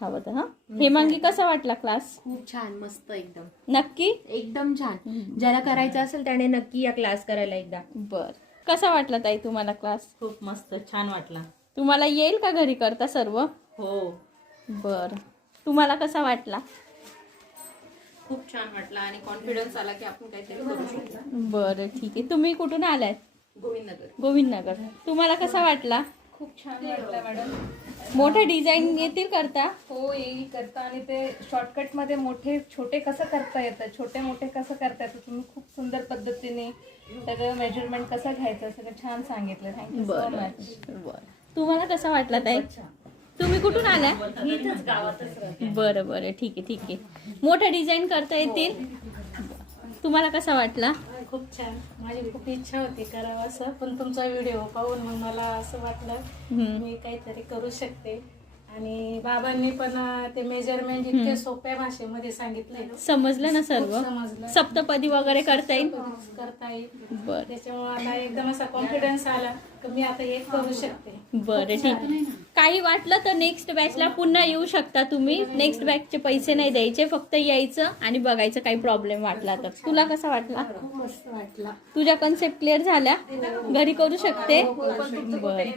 हवं तर हा? हेमांगी कसा वाटला क्लास खूप छान मस्त एकदम. नक्की? एकदम छान. ज्याला करायचं असेल त्याने नक्की या क्लास करायला एकदा. बर. कसा वाटला ताई तुम्हाला क्लास खूप मस्त छान वाटला. तुम्हाला येईल का घरी करता सर्व? हो. बर. तुम्हाला कसा वाटला? खूप छान वाटला आणि कॉन्फिडन्स आला की आपण काहीतरी करू शकतो. बरं ठीक आहे. तुम्ही कुठून आलात गोविंदनगर. गोविंदनगर. तुम्हाला कसा वाटला? खूप छान वाटलं मॅडम. मोठे डिझाईन येतील करता? हो येईल करता. आणि ते शॉर्टकटमध्ये मोठे छोटे कसं करता येतं? छोटे मोठे कसं करता येतं? तुम्ही खूप सुंदर पद्धतीने सगळं मेजरमेंट कसं घ्यायचं? सगळं छान सांगितलं. थँक्यू सो मच तुम्हाला कसा वाटला ताई? तुम्ही कुठून आल्या? बरं बरं. ठीक आहे ठीक आहे. मोठं डिझाईन करता येतील? तुम्हाला कसा वाटला? खूप छान माझी खूप इच्छा होती करावं असं पण तुमचा व्हिडिओ पाहून मग मला असं वाटलं. मी काहीतरी करू शकते आणि बाबांनी पण ते मेजरमेंट इतके सोप्या भाषेमध्ये सांगितलंय समजलं ना सर्व? खूप समजलं. सप्तपदी वगैरे करता येईल? करता येईल. बरं. त्याच्यामुळे मला एकदम असा कॉन्फिडन्स आला की मी आता हे करू शकते. बरं ठीक. काही वाटलं तर नेक्स्ट बॅचला पुन्हा येऊ शकता तुम्ही. नेक्स्ट बॅचचे पैसे नाही द्यायचे फक्त यायचं आणि बघायचं काही प्रॉब्लेम वाटला तर. तुला कसा वाटला? मस्त वाटला. तुझ्या कन्सेप्ट क्लिअर झाल्या? घरी करू शकते? बरं.